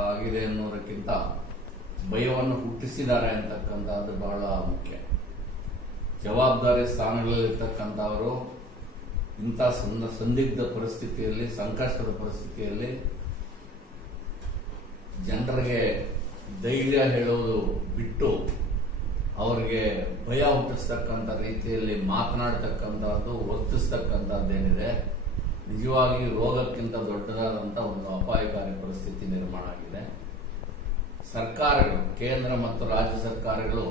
ಆಗಿದೆ ಅನ್ನೋದಕ್ಕಿಂತ ಭಯವನ್ನು ಹುಟ್ಟಿಸಿದ್ದಾರೆ ಅಂತಕ್ಕಂಥದ್ದು ಬಹಳ ಮುಖ್ಯ. ಜವಾಬ್ದಾರಿ ಸ್ಥಾನಗಳಲ್ಲಿರ್ತಕ್ಕಂಥವರು ಇಂಥ ಸಂದಿಗ್ಧ ಪರಿಸ್ಥಿತಿಯಲ್ಲಿ, ಸಂಕಷ್ಟದ ಪರಿಸ್ಥಿತಿಯಲ್ಲಿ ಜನರಿಗೆ ಧೈರ್ಯ ಹೇಳೋದು ಬಿಟ್ಟು ಅವರಿಗೆ ಭಯ ಹುಟ್ಟಿಸ್ತಕ್ಕಂಥ ರೀತಿಯಲ್ಲಿ ಮಾತನಾಡ್ತಕ್ಕಂಥದ್ದು, ವರ್ತಿಸ್ತಕ್ಕಂಥದ್ದೇನಿದೆ, ನಿಜವಾಗಿ ರೋಗಕ್ಕಿಂತ ದೊಡ್ಡದಾದಂಥ ಒಂದು ಅಪಾಯಕಾರಿ ಪರಿಸ್ಥಿತಿ ನಿರ್ಮಾಣ ಆಗಿದೆ. ಸರ್ಕಾರಗಳು, ಕೇಂದ್ರ ಮತ್ತು ರಾಜ್ಯ ಸರ್ಕಾರಗಳು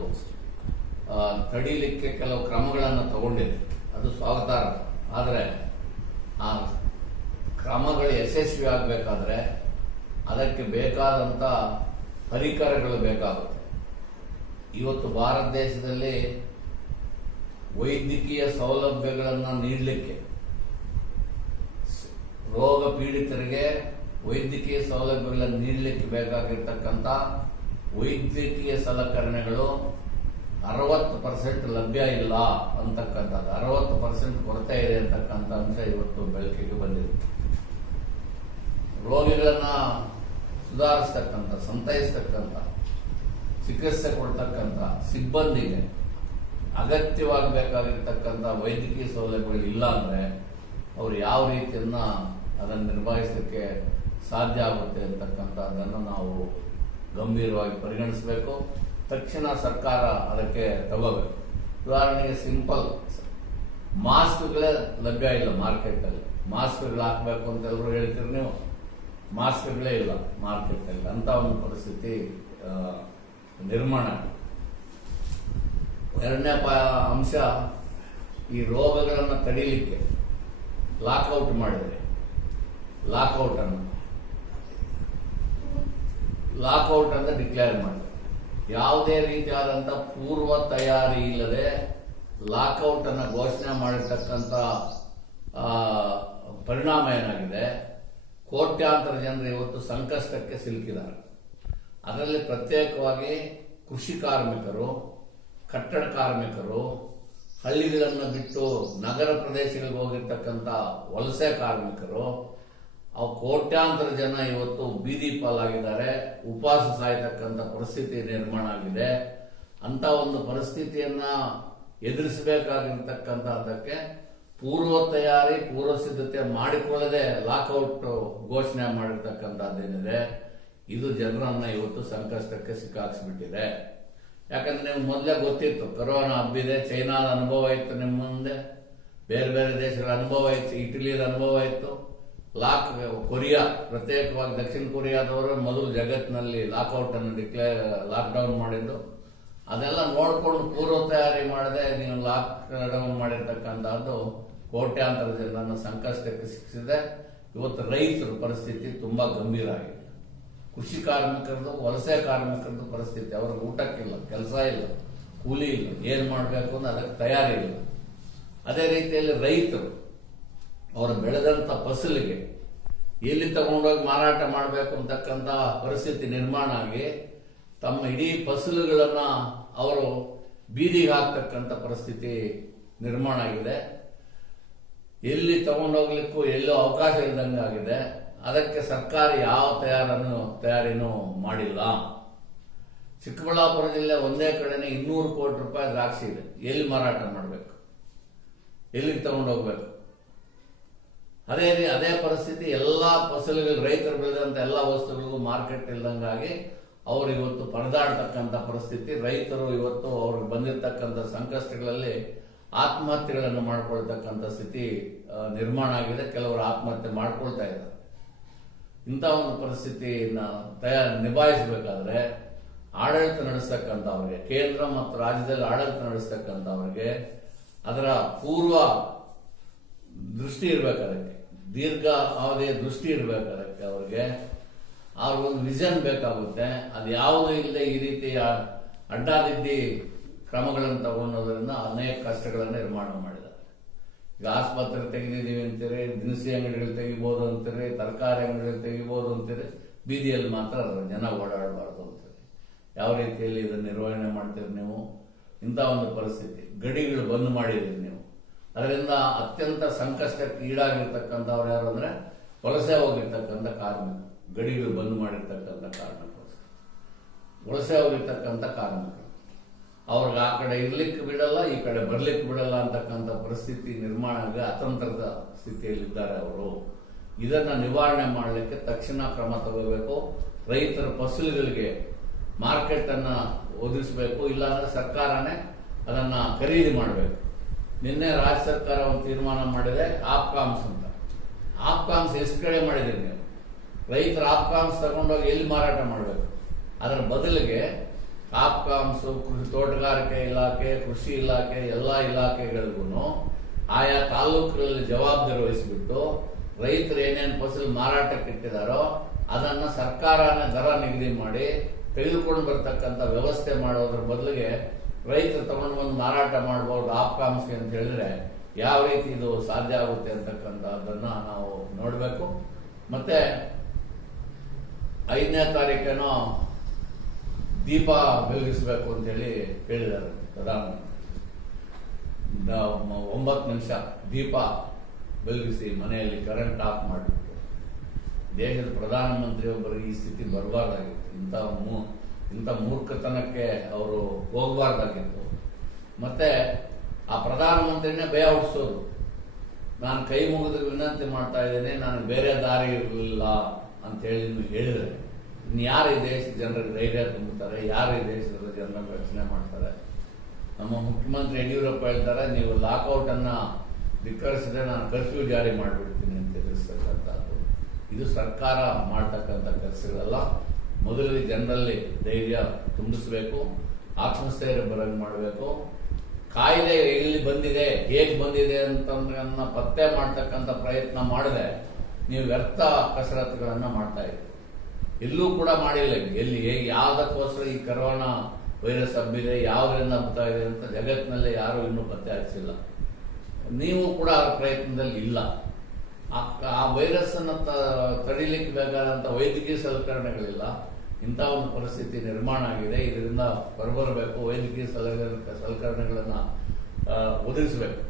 ತಡೀಲಿಕ್ಕೆ ಕೆಲವು ಕ್ರಮಗಳನ್ನು ತಗೊಂಡಿದೆ, ಅದು ಸ್ವಾಗತಾರ್ಹ. ಆದರೆ ಆ ಕ್ರಮಗಳು ಯಶಸ್ವಿ ಆಗಬೇಕಾದ್ರೆ ಅದಕ್ಕೆ ಬೇಕಾದಂಥ ಪರಿಕರಗಳು ಬೇಕಾಗುತ್ತೆ. ಇವತ್ತು ಭಾರತ ದೇಶದಲ್ಲಿ ವೈದ್ಯಕೀಯ ಸೌಲಭ್ಯಗಳನ್ನು ನೀಡಲಿಕ್ಕೆ, ರೋಗ ಪೀಡಿತರಿಗೆ ವೈದ್ಯಕೀಯ ಸೌಲಭ್ಯಗಳನ್ನು ನೀಡಲಿಕ್ಕೆ ಬೇಕಾಗಿರ್ತಕ್ಕಂಥ ವೈದ್ಯಕೀಯ ಸಲಕರಣೆಗಳು 60% ಲಭ್ಯ ಇಲ್ಲ ಅಂತಕ್ಕಂಥದ್ದು, 60% ಕೊರತೆ ಇದೆ ಅಂತಕ್ಕಂಥ ಅಂಶ ಇವತ್ತು ಬೆಳಕಿಗೆ ಬಂದಿದೆ. ರೋಗಿಗಳನ್ನ ಸುಧಾರಿಸ್ತಕ್ಕಂಥ, ಸಂತೈಸ್ತಕ್ಕಂಥ, ಚಿಕಿತ್ಸೆ ಕೊಡ್ತಕ್ಕಂಥ ಸಿಬ್ಬಂದಿಗೆ ಅಗತ್ಯವಾಗಬೇಕಾಗಿರ್ತಕ್ಕಂಥ ವೈದ್ಯಕೀಯ ಸೌಲಭ್ಯಗಳು ಇಲ್ಲ ಅಂದರೆ ಅವರು ಯಾವ ರೀತಿಯನ್ನ ಅದನ್ನು ನಿರ್ವಹಿಸಲಿಕ್ಕೆ ಸಾಧ್ಯ ಆಗುತ್ತೆ ಅಂತಕ್ಕಂಥದ್ದನ್ನು ನಾವು ಗಂಭೀರವಾಗಿ ಪರಿಗಣಿಸಬೇಕು. ತಕ್ಷಣ ಸರ್ಕಾರ ಅದಕ್ಕೆ ತಗೋಬೇಕು. ಉದಾಹರಣೆಗೆ ಸಿಂಪಲ್ ಮಾಸ್ಕ್ಗಳೇ ಲಭ್ಯ ಇಲ್ಲ ಮಾರ್ಕೆಟಲ್ಲಿ. ಮಾಸ್ಕ್ಗಳು ಹಾಕಬೇಕು ಅಂತ ಎಲ್ಲರೂ ಹೇಳ್ತೀರಿ ನೀವು, ಮಾಸ್ಕ್ಗಳೇ ಇಲ್ಲ ಮಾರ್ಕೆಟಲ್ಲಿ. ಅಂತ ಒಂದು ಪರಿಸ್ಥಿತಿ ನಿರ್ಮಾಣ. ಎರಡನೇ ಅಂಶ, ಈ ರೋಗಗಳನ್ನು ತಡೀಲಿಕ್ಕೆ ಲಾಕ್ಔಟ್ ಮಾಡಿದರೆ, ಲಾಕ್ಔಟ್ ಅಂತ ಡಿಕ್ಲೇರ್ ಮಾಡಿದೆ. ಯಾವುದೇ ರೀತಿಯಾದಂಥ ಪೂರ್ವ ತಯಾರಿ ಇಲ್ಲದೆ ಲಾಕ್ಔಟ್ ಅನ್ನು ಘೋಷಣೆ ಮಾಡಿರ್ತಕ್ಕಂಥ ಪರಿಣಾಮ ಏನಾಗಿದೆ, ಕೋಟ್ಯಾಂತರ ಜನರು ಇವತ್ತು ಸಂಕಷ್ಟಕ್ಕೆ ಸಿಲುಕಿದ್ದಾರೆ. ಅದರಲ್ಲಿ ಪ್ರತ್ಯೇಕವಾಗಿ ಕೃಷಿ ಕಾರ್ಮಿಕರು, ಕಟ್ಟಡ ಕಾರ್ಮಿಕರು, ಹಳ್ಳಿಗಳನ್ನು ಬಿಟ್ಟು ನಗರ ಪ್ರದೇಶಗಳಿಗೆ ಹೋಗಿರ್ತಕ್ಕಂಥ ವಲಸೆ ಕಾರ್ಮಿಕರು, ಅವು ಕೋಟ್ಯಾಂತರ ಜನ ಇವತ್ತು ಬೀದಿ ಪಾಲಾಗಿದ್ದಾರೆ, ಉಪವಾಸ ಸಾಯ್ತಕ್ಕಂಥ ಪರಿಸ್ಥಿತಿ ನಿರ್ಮಾಣ ಆಗಿದೆ. ಅಂತ ಒಂದು ಪರಿಸ್ಥಿತಿಯನ್ನ ಎದುರಿಸಬೇಕಾಗಿರ್ತಕ್ಕಂಥದ್ದಕ್ಕೆ ಪೂರ್ವ ತಯಾರಿ, ಪೂರ್ವ ಸಿದ್ಧತೆ ಮಾಡಿಕೊಳ್ಳದೆ ಲಾಕ್ಔಟ್ ಘೋಷಣೆ ಮಾಡಿರ್ತಕ್ಕಂಥದ್ದೇನಿದೆ, ಇದು ಜನರನ್ನ ಇವತ್ತು ಸಂಕಷ್ಟಕ್ಕೆ ಸಿಕ್ಕಾಕ್ಸ್ಬಿಟ್ಟಿದೆ. ಯಾಕಂದ್ರೆ ನೀವು ಮೊದಲೇ ಗೊತ್ತಿತ್ತು, ಕೊರೋನಾ ಹಬ್ಬಿದೆ, ಚೈನಾದ ಅನುಭವ ಇತ್ತು, ನಿಮ್ಮ ಮುಂದೆ ಬೇರೆ ಬೇರೆ ದೇಶಗಳ ಅನುಭವ ಇತ್ತು, ಇಟಲಿಯ ಅನುಭವ ಇತ್ತು. ಕೊರಿಯಾ, ಪ್ರತ್ಯೇಕವಾಗಿ ದಕ್ಷಿಣ ಕೊರಿಯಾದವರು ಮೊದಲು ಜಗತ್ತಿನಲ್ಲಿ ಲಾಕ್ಔಟ್ ಅನ್ನು ಲಾಕ್ಡೌನ್ ಮಾಡಿದ್ದು. ಅದೆಲ್ಲ ನೋಡಿಕೊಂಡು ಪೂರ್ವ ತಯಾರಿ ಮಾಡದೆ ನೀವು ಲಾಕ್ಡೌನ್ ಮಾಡಿರ್ತಕ್ಕಂಥದ್ದು ಕೋಟ್ಯಾಂತರ ಜನರನ್ನು ಸಂಕಷ್ಟಕ್ಕೆ ಸಿಕ್ಕಿಸಿದೆ. ಇವತ್ತು ರೈತರ ಪರಿಸ್ಥಿತಿ ತುಂಬಾ ಗಂಭೀರ ಆಗಿದೆ. ಕೃಷಿ ಕಾರ್ಮಿಕರದು, ವಲಸೆ ಕಾರ್ಮಿಕರದು ಪರಿಸ್ಥಿತಿ, ಅವ್ರಿಗೆ ಊಟಕ್ಕಿಲ್ಲ, ಕೆಲಸ ಇಲ್ಲ, ಕೂಲಿ ಇಲ್ಲ, ಏನ್ ಮಾಡಬೇಕು ಅಂದ್ರೆ ಅದಕ್ಕೆ ತಯಾರಿ ಇಲ್ಲ. ಅದೇ ರೀತಿಯಲ್ಲಿ ರೈತರು ಅವರು ಬೆಳೆದಂತ ಫಸಲಿಗೆ ಎಲ್ಲಿ ತಗೊಂಡೋಗಿ ಮಾರಾಟ ಮಾಡಬೇಕು ಅಂತಕ್ಕಂಥ ಪರಿಸ್ಥಿತಿ ನಿರ್ಮಾಣ ಆಗಿ ತಮ್ಮ ಇಡೀ ಫಸಲುಗಳನ್ನ ಅವರು ಬೀದಿಗೆ ಹಾಕ್ತಕ್ಕಂಥ ಪರಿಸ್ಥಿತಿ ನಿರ್ಮಾಣ ಆಗಿದೆ. ಎಲ್ಲಿ ತಗೊಂಡೋಗ್ಲಿಕ್ಕೂ ಎಲ್ಲೋ ಅವಕಾಶ ಇಲ್ದಂಗಾಗಿದೆ. ಅದಕ್ಕೆ ಸರ್ಕಾರ ಯಾವ ತಯಾರಿನೂ ಮಾಡಿಲ್ಲ. ಚಿಕ್ಕಬಳ್ಳಾಪುರ ಜಿಲ್ಲೆ ಒಂದೇ ಕಡೆನೆ 200 ಕೋಟಿ ರೂಪಾಯಿ ದ್ರಾಕ್ಷಿ ಇದೆ. ಎಲ್ಲಿ ಮಾರಾಟ ಮಾಡಬೇಕು, ಎಲ್ಲಿಗೆ ತಗೊಂಡೋಗ್ಬೇಕು? ಅದೇ ಪರಿಸ್ಥಿತಿ ಎಲ್ಲಾ ಫಸಲುಗಳು, ರೈತರು ಬೆಳೆದಂತ ಎಲ್ಲಾ ವಸ್ತುಗಳಿಗೂ ಮಾರ್ಕೆಟ್ ಇಲ್ದಂಗಾಗಿ ಅವರು ಇವತ್ತು ಪರದಾಡ್ತಕ್ಕಂಥ ಪರಿಸ್ಥಿತಿ. ರೈತರು ಇವತ್ತು ಅವ್ರಿಗೆ ಬಂದಿರತಕ್ಕಂಥ ಸಂಕಷ್ಟಗಳಲ್ಲಿ ಆತ್ಮಹತ್ಯೆಗಳನ್ನು ಮಾಡ್ಕೊಳ್ತಕ್ಕಂಥ ಸ್ಥಿತಿ ನಿರ್ಮಾಣ ಆಗಿದೆ. ಕೆಲವರು ಆತ್ಮಹತ್ಯೆ ಮಾಡ್ಕೊಳ್ತಾ ಇದ್ದಾರೆ. ಇಂಥ ಒಂದು ಪರಿಸ್ಥಿತಿಯನ್ನ ನಿಭಾಯಿಸಬೇಕಾದ್ರೆ ಆಡಳಿತ ನಡೆಸ್ತಕ್ಕಂಥವ್ರಿಗೆ, ಕೇಂದ್ರ ಮತ್ತು ರಾಜ್ಯದಲ್ಲಿ ಆಡಳಿತ ನಡೆಸ್ತಕ್ಕಂಥವ್ರಿಗೆ ಅದರ ಪೂರ್ವ ದೃಷ್ಟಿ ಇರಬೇಕು, ಅದಕ್ಕೆ ದೀರ್ಘ ಅವಧಿಯ ದೃಷ್ಟಿ ಇರಬೇಕು. ಅದಕ್ಕೆ ಅವ್ರಿಗೆ ಒಂದು ವಿಷನ್ ಬೇಕಾಗುತ್ತೆ. ಅದು ಯಾವುದೂ ಇಲ್ಲದೆ ಈ ರೀತಿ ಅಡ್ಡಾದಿಡ್ಡಿ ಕ್ರಮಗಳನ್ನು ತಗೊಂಡೋದ್ರಿಂದ ಅನೇಕ ಕಷ್ಟಗಳನ್ನು ನಿರ್ಮಾಣ ಮಾಡಿದ್ದಾರೆ. ಈಗ ಆಸ್ಪತ್ರೆ ತೆಗೆದಿದ್ದೀವಿ ಅಂತೀರಿ, ದಿನಸಿ ಅಂಗಡಿಗಳು ತೆಗಿಬಹುದು ಅಂತೀರಿ, ತರಕಾರಿ ಅಂಗಡಿಗಳು ತೆಗಿಬಹುದು ಅಂತೀರಿ, ಬೀದಿಯಲ್ಲಿ ಮಾತ್ರ ಜನ ಓಡಾಡಬಾರ್ದು ಅಂತೀರಿ. ಯಾವ ರೀತಿಯಲ್ಲಿ ಇದನ್ನು ನಿರ್ವಹಣೆ ಮಾಡ್ತೀರಿ ನೀವು? ಇಂಥ ಒಂದು ಪರಿಸ್ಥಿತಿ. ಗಡಿಗಳು ಬಂದ್ ಮಾಡಿದ್ದೀರಿ ನೀವು. ಅದರಿಂದ ಅತ್ಯಂತ ಸಂಕಷ್ಟಕ್ಕೆ ಈಡಾಗಿರ್ತಕ್ಕಂಥವ್ರು ಯಾರು ಅಂದ್ರೆ ವಲಸೆ ಹೋಗಿರ್ತಕ್ಕಂಥ ಕಾರ್ಮಿಕರು. ಗಡಿಗಳು ಬಂದ್ ಮಾಡಿರ್ತಕ್ಕಂಥ ಕಾರಣಕ್ಕೋಸ್ಕರ ವಲಸೆ ಹೋಗಿರ್ತಕ್ಕಂಥ ಕಾರ್ಮಿಕರು ಅವ್ರಿಗೆ ಆ ಕಡೆ ಇರ್ಲಿಕ್ಕೆ ಬಿಡಲ್ಲ, ಈ ಕಡೆ ಬರ್ಲಿಕ್ಕೆ ಬಿಡಲ್ಲ ಅಂತಕ್ಕಂಥ ಪರಿಸ್ಥಿತಿ ನಿರ್ಮಾಣ ಆಗಿ ಅತಂತ್ರದ ಸ್ಥಿತಿಯಲ್ಲಿದ್ದಾರೆ ಅವರು. ಇದನ್ನ ನಿವಾರಣೆ ಮಾಡಲಿಕ್ಕೆ ತಕ್ಷಣ ಕ್ರಮ ತಗೋಬೇಕು. ರೈತರ ಫಸಲುಗಳಿಗೆ ಮಾರ್ಕೆಟ್ ಅನ್ನ ಒದಗಿಸಬೇಕು, ಇಲ್ಲಾಂದ್ರೆ ಸರ್ಕಾರನೇ ಅದನ್ನ ಖರೀದಿ ಮಾಡಬೇಕು. ನಿನ್ನೆ ರಾಜ್ಯ ಸರ್ಕಾರ ಒಂದು ತೀರ್ಮಾನ ಮಾಡಿದೆ, ಆಪ್ಕಾಮ್ಸ್ ಅಂತ. ಆಪ್ಕಾಮ್ಸ್ ಎಷ್ಟು ಕಡೆ ಮಾಡಿದ್ದೀರಿ ನೀವು? ರೈತರ ಆಪ್ಕಾಮ್ಸ್ ತಗೊಂಡೋಗಿ ಎಲ್ಲಿ ಮಾರಾಟ ಮಾಡಬೇಕು? ಅದರ ಬದಲಿಗೆ ಆಪ್ಕಾಮ್ಸ್, ತೋಟಗಾರಿಕೆ ಇಲಾಖೆ, ಕೃಷಿ ಇಲಾಖೆ, ಎಲ್ಲ ಇಲಾಖೆಗಳಿಗೂ ಆಯಾ ತಾಲೂಕುಗಳಲ್ಲಿ ಜವಾಬ್ದಾರಿ ವಹಿಸಿಬಿಟ್ಟು ರೈತರು ಏನೇನು ಫಸಲು ಮಾರಾಟಕ್ಕೆ ಇಟ್ಟಿದಾರೋ ಅದನ್ನ ಸರ್ಕಾರನೇ ದರ ನಿಗದಿ ಮಾಡಿ ತೆಗೆದುಕೊಂಡು ಬರ್ತಕ್ಕಂಥ ವ್ಯವಸ್ಥೆ ಮಾಡೋದ್ರ ಬದಲಿಗೆ ರೈತರು ತಗೊಂಡು ಬಂದು ಮಾರಾಟ ಮಾಡಬಹುದು ಆಪ್ಕಾಮ್ಸ್ಗೆ ಅಂತ ಹೇಳಿದ್ರೆ ಯಾವ ರೀತಿ ಇದು ಸಾಧ್ಯ ಆಗುತ್ತೆ ಅಂತಕ್ಕಂಥದ್ದನ್ನ ನಾವು ನೋಡಬೇಕು. ಮತ್ತೆ 5ನೇ ತಾರೀಕೇನೋ ದೀಪ ಬೆಳಗಿಸಬೇಕು ಅಂತ ಹೇಳಿ ಹೇಳಿದ್ದಾರೆ ಪ್ರಧಾನಮಂತ್ರಿ. 9 ನಿಮಿಷ ದೀಪ ಬೆಳಗಿಸಿ ಮನೆಯಲ್ಲಿ ಕರೆಂಟ್ ಆಫ್ ಮಾಡಿಬಿಟ್ಟು. ದೇಶದ ಪ್ರಧಾನಮಂತ್ರಿ ಒಬ್ಬರಿಗೆ ಈ ಸ್ಥಿತಿ ಬರಬಾರ್ದಾಗಿತ್ತು. ಇಂಥ ಮೂರ್ಖತನಕ್ಕೆ ಅವರು ಹೋಗಬಾರ್ದಾಗಿತ್ತು. ಮತ್ತೆ ಆ ಪ್ರಧಾನಮಂತ್ರಿನೇ ಭಯ ಹುಟ್ಟಿಸೋದು. ನಾನು ಕೈ ಮುಗಿದು ವಿನಂತಿ ಮಾಡ್ತಾ ಇದ್ದೇನೆ, ನನಗೆ ಬೇರೆ ದಾರಿ ಇರಲಿಲ್ಲ ಅಂತ ಹೇಳಿ ನೀವು ಹೇಳಿದ್ರೆ ಯಾರು ಈ ದೇಶದ ಜನರಿಗೆ ಧೈರ್ಯ ತುಂಬುತ್ತಾರೆ? ಯಾರು ಈ ದೇಶದ ಜನರನ್ನು ರಕ್ಷಣೆ ಮಾಡ್ತಾರೆ? ನಮ್ಮ ಮುಖ್ಯಮಂತ್ರಿ ಯಡಿಯೂರಪ್ಪ ಹೇಳ್ತಾರೆ, ನೀವು ಲಾಕ್ಔಟ್ ಅನ್ನ ಧಿಕ್ಕರಿಸಿದ್ರೆ ನಾನು ಕರ್ಫ್ಯೂ ಜಾರಿ ಮಾಡಿಬಿಡ್ತೀನಿ ಅಂತ ತಿಳಿಸ್ತಕ್ಕಂಥದ್ದು. ಇದು ಸರ್ಕಾರ ಮಾಡ್ತಕ್ಕಂಥ ಕೆಲಸಗಳಲ್ಲ. ಮೊದಲಿಗೆ ಜನರಲ್ಲಿ ಧೈರ್ಯ ತುಂಬಿಸಬೇಕು, ಆತ್ಮಸ್ಥೈರ್ಯ ಬರಂಗ್ ಮಾಡಬೇಕು. ಕಾಯಿಲೆ ಎಲ್ಲಿ ಬಂದಿದೆ, ಹೇಗೆ ಬಂದಿದೆ ಅಂತಂದ್ರೆ ಪತ್ತೆ ಮಾಡ್ತಕ್ಕಂಥ ಪ್ರಯತ್ನ ಮಾಡದೆ ನೀವು ವ್ಯರ್ಥ ಕಸರತ್ತುಗಳನ್ನ ಮಾಡ್ತಾ ಇದ್ದೀರಿ. ಎಲ್ಲೂ ಕೂಡ ಮಾಡಿಲ್ಲ. ಎಲ್ಲಿ ಯಾವ್ದಕ್ಕೋಸ್ಕರ ಈ ಕರೋನಾ ವೈರಸ್ ಹಬ್ಬಿದೆ, ಯಾವ್ದ್ರಿಂದ ಹಬ್ಬತಾ ಇದೆ ಅಂತ ಜಗತ್ತಿನಲ್ಲೇ ಯಾರು ಇನ್ನೂ ಪತ್ತೆ ಹಚ್ಚಿಲ್ಲ. ನೀವು ಕೂಡ ಆ ಪ್ರಯತ್ನದಲ್ಲಿ ಇಲ್ಲ. ಆ ವೈರಸ್ ಅನ್ನ ತಡಿಲಿಕ್ಕೆ ಬೇಕಾದಂತ ವೈದ್ಯಕೀಯ ಸಲಕರಣೆಗಳಿಲ್ಲ. ಇಂಥ ಒಂದು ಪರಿಸ್ಥಿತಿ ನಿರ್ಮಾಣ ಆಗಿದೆ. ಇದರಿಂದ ಹೊರಬರಬೇಕು. ವೈದ್ಯಕೀಯ ಸಲಕರಣೆಗಳನ್ನ ಒದಗಿಸಬೇಕು.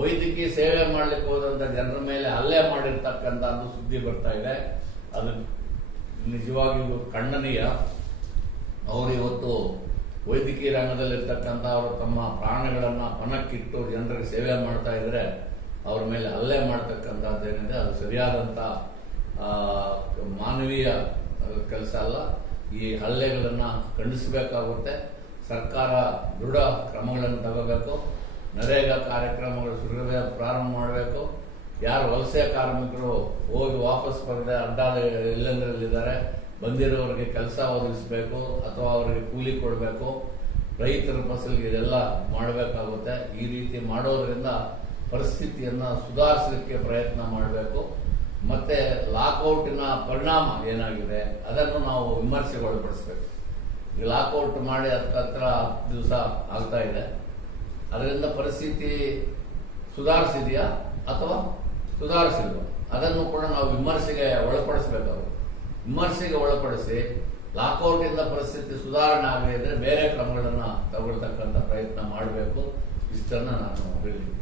ವೈದ್ಯಕೀಯ ಸೇವೆ ಮಾಡ್ಲಿಕ್ಕೆ ಹೋದಂತ ಜನರ ಮೇಲೆ ಹಲ್ಲೆ ಮಾಡಿರ್ತಕ್ಕಂಥದ್ದು ಸುದ್ದಿ ಬರ್ತಾ ಇದೆ. ಅದು ನಿಜವಾಗಿಯೂ ಖಂಡನೀಯ. ಅವರು ಇವತ್ತು ವೈದ್ಯಕೀಯ ರಂಗದಲ್ಲಿರ್ತಕ್ಕಂಥ ಅವರು ತಮ್ಮ ಪ್ರಾಣಗಳನ್ನ ಪಣಕ್ಕಿಟ್ಟು ಜನರಿಗೆ ಸೇವೆ ಮಾಡ್ತಾ ಇದ್ರೆ ಅವ್ರ ಮೇಲೆ ಹಲ್ಲೆ ಮಾಡ್ತಕ್ಕಂಥದ್ದೇನಿದೆ ಅದು ಸರಿಯಾದಂತ ಮಾನವೀಯ ಕೆಲಸ ಅಲ್ಲ. ಈ ಹಲ್ಲೆಗಳನ್ನ ಖಂಡಿಸಬೇಕಾಗುತ್ತೆ. ಸರ್ಕಾರ ದೃಢ ಕ್ರಮಗಳನ್ನು ತಗೋಬೇಕು. ನರೇಗಾ ಕಾರ್ಯಕ್ರಮಗಳು ಸುಲಭ ಪ್ರಾರಂಭ ಮಾಡಬೇಕು. ಯಾರು ವಲಸೆ ಕಾರ್ಮಿಕರು ಹೋಗಿ ವಾಪಸ್ ಬರದೆ ಅಡ್ಡಾದ ಎಲ್ಲೆಂದರಲ್ಲಿದ್ದಾರೆ ಬಂದಿರೋರಿಗೆ ಕೆಲಸ ಒದಗಿಸಬೇಕು ಅಥವಾ ಅವರಿಗೆ ಕೂಲಿ ಕೊಡಬೇಕು. ರೈತರ ಫಸಲಿಗೆ ಇದೆಲ್ಲ ಮಾಡಬೇಕಾಗುತ್ತೆ. ಈ ರೀತಿ ಮಾಡೋದ್ರಿಂದ ಪರಿಸ್ಥಿತಿಯನ್ನ ಸುಧಾರಿಸಲಿಕ್ಕೆ ಪ್ರಯತ್ನ ಮಾಡಬೇಕು. ಮತ್ತೆ ಲಾಕ್ಔಟಿನ ಪರಿಣಾಮ ಏನಾಗಿದೆ ಅದನ್ನು ನಾವು ವಿಮರ್ಶೆಗೆ ಒಳಪಡಿಸಬೇಕು. ಈ ಲಾಕ್ಔಟ್ ಮಾಡಿ 10 ದಿವಸ ಆಗ್ತಾ ಇದೆ. ಅದರಿಂದ ಪರಿಸ್ಥಿತಿ ಸುಧಾರಿಸಿದೆಯಾ ಅಥವಾ ಸುಧಾರಿಸಿಲ್ವಾ ಅದನ್ನು ಕೂಡ ನಾವು ವಿಮರ್ಶೆಗೆ ಒಳಪಡಿಸಬೇಕು. ವಿಮರ್ಶೆಗೆ ಒಳಪಡಿಸಿ ಲಾಕ್ಔಟ್ ಇಂದ ಪರಿಸ್ಥಿತಿ ಸುಧಾರಣೆ ಆಗಲಿದ್ರೆ ಬೇರೆ ಕ್ರಮಗಳನ್ನ ತಗೊಳ್ತಕ್ಕಂಥ ಪ್ರಯತ್ನ ಮಾಡಬೇಕು. ಇಷ್ಟನ್ನ ನಾನು ಹೇಳಿದ್ದೀನಿ.